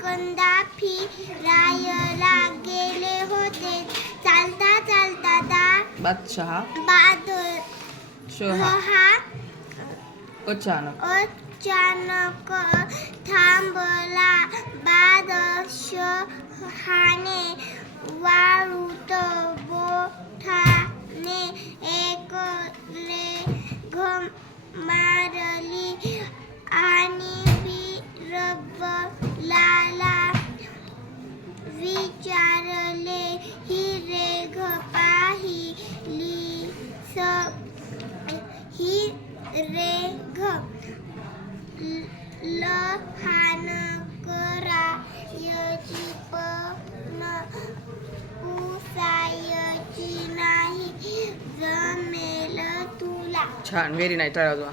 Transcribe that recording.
कंदा फिरायला गेले होते। चालता चालता दा बादशहा बादल शहा हा अचानक। अचानक थांबला। बादशहाने वाळूत बोठाने एक लेघ मारली। स ही रे घ ल हान करायची प न पुसायची नाही जमेल तुला छान व्हेरी नाही तळाजवा